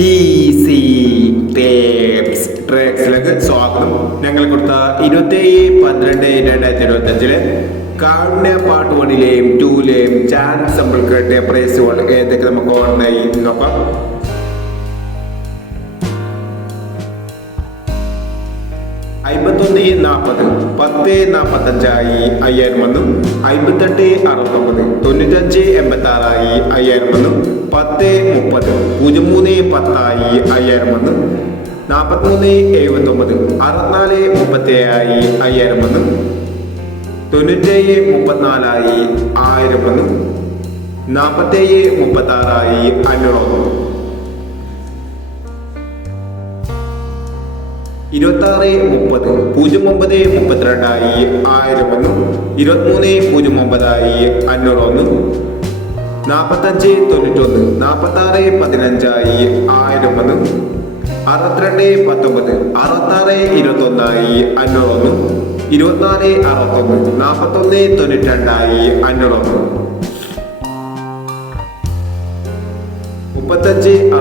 Easy tapes ട്രാക്സിലേക്ക് സ്വാഗതം. ഞങ്ങൾ കൊടുത്ത 27/12/2025 കാരുണ്യ പാർട്ട് 1ലെയും 2ലെയും ചാൻസ് സമ്പിൾക്ക് ടേപ്പറേസുകൾ ഏതൊക്കെ നമുക്ക് ഓർമ്മയായി നോക്കാം. $51.40 10.45 5000 58.69 95.86 5000 10.30 03.10 5000 43.79 64.37 5000 97.34 1000 47.36 500 26.30 09.32 1001 23.09 501 45.91 46.15 1001 62.19 66.21 501 24.61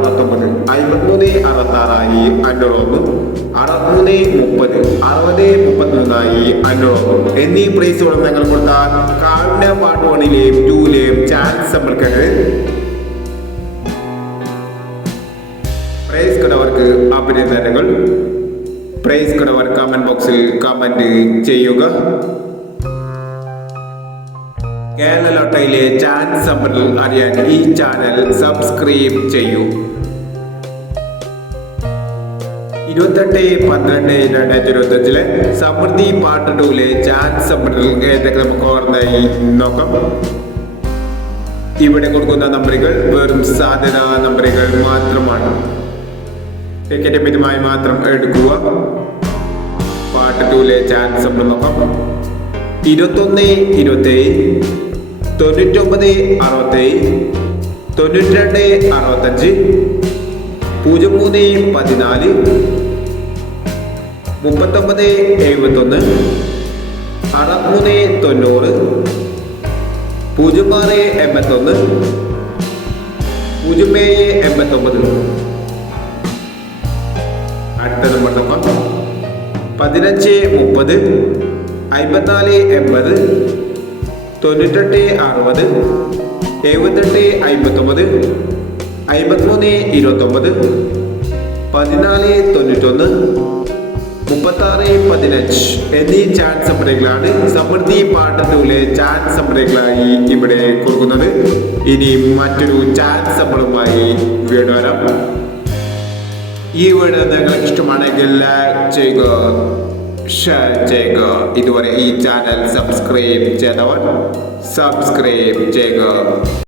41.92 501 35.69 53.66 501 63.30 60.33 500 എന്നീ പ്രൈസുകൾ ഞങ്ങൾ കൊടുത്ത കാരുണ്യ പാർട്ട് 1ലെയും 2ലെയും ചാൻസ് സമ്പിൾക്കാണ്. പ്രൈസ് കടവർക്ക് അഭിനന്ദനങ്ങൾ. പ്രൈസ് കടവർ കമന്റ് ബോക്സിൽ കമന്റ് ചെയ്യുക. കേരള ലോട്ടറിയിലെ ചാൻസ് സമ്പിൾ അറിയാൻ ഈ ചാനൽ സബ്സ്ക്രൈബ് ചെയ്യൂ. 28/12/2025 സമൃദ്ധി പാർട്ട് 2ലെ ചാൻസ് സമ്പിൾ ഏതൊക്കെ നമുക്ക് ഓർമ്മയായി നോക്കാം. ഇവിടെ കൊടുക്കുന്ന നമ്പറുകൾ വെറും സാധ്യതാ നമ്പറുകൾ മാത്രമാണ്. ടിക്കറ്റ് മിതമായി മാത്രം എടുക്കുക. പാർട്ട് 2ലെ ചാൻസ് സമ്പിൾ നോക്കാം. 21-27 99-67 92-65 03-14 39-71 63-90 06-81 07-89. അടുത്ത നമ്പർ നോക്കാം. 15-30 54-80 98-60 78-59 53-29 14-91 36-15 എന്നീ ചാൻസ് സമ്പിളുകളാണ് സമൃദ്ധി പാർട്ട് 2ലെ ചാൻസ് സമ്പിളുകളായി ഇവിടെ കൊടുക്കുന്നത്. ഇനി മറ്റൊരു ചാൻസ് സമ്പിളുമായി വീണ്ടും വരാം. ഈ വീഡിയോ നിങ്ങൾക്ക് ഇഷ്ടമാണെങ്കിൽ ലൈക്ക് ചെയ്യുക, ഷെയർ ചെയ്യുക. ഇതുവരെ ഈ ചാനൽ സബ്സ്ക്രൈബ് ചെയ്തവർ സബ്സ്ക്രൈബ് ചെയ്യുക.